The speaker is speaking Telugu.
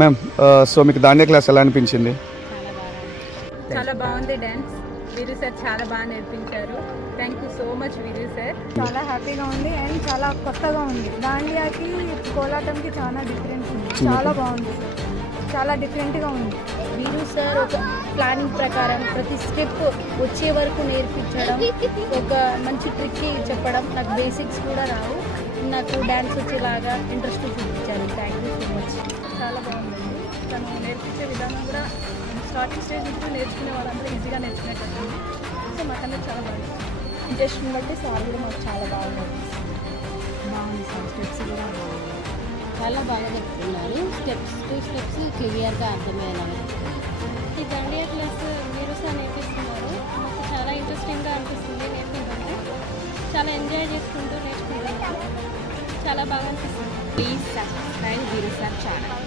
మ్యామ్ సో మీకు దాండియా క్లాస్ ఎలా అనిపించింది? చాలా బాగుంది డ్యాన్స్. వీరు సార్ చాలా బాగా నేర్పించారు. థ్యాంక్ యూ సో మచ్ వీరు సార్. చాలా హ్యాపీగా ఉంది అండ్ చాలా కొత్తగా ఉంది. దాండియాకి కోలాటంకి చాలా డిఫరెన్స్ ఉంది. చాలా బాగుంది, చాలా డిఫరెంట్గా ఉంది. వీరు సార్ ఒక ప్లానింగ్ ప్రకారం ప్రతి స్టెప్ వచ్చే వరకు నేర్పించడం, ఒక మంచి ట్రిక్ చెప్పడం. నాకు బేసిక్స్ కూడా రావు, నాకు డ్యాన్స్ వచ్చేలాగా ఇంట్రెస్ట్ చూపించారు. Thank you so much. చాలా బాగుందండి. తను నేర్పించే విధానం కూడా స్టార్టింగ్ స్టేజ్ నుంచి నేర్చుకునే వాళ్ళందరూ ఈజీగా నేర్చుకునేటట్టు. సో మాకన్నా చాలా బాగుంది. ఇంట్రెస్ట్ని బట్టి సార్ కూడా మాకు చాలా బాగుంది సార్. స్టెప్స్ కూడా చాలా బాగా చెప్తున్నారు. స్టెప్స్ క్లియర్గా అర్థమయ్యేలాగా. ఈ దాండియా క్లాస్ మీరు సార్ నేర్పిస్తున్నారు. మాకు చాలా ఇంట్రెస్టింగ్గా అనిపిస్తుంది నేర్చుకుంటుంటే. చాలా ఎంజాయ్ చేసుకుంటూ నేర్చుకుంటున్నాము. చాలా బాగా అనిపిస్తుంది. ప్లీజ్ సబ్స్క్రైబ్ వీరు సార్ ఛానల్.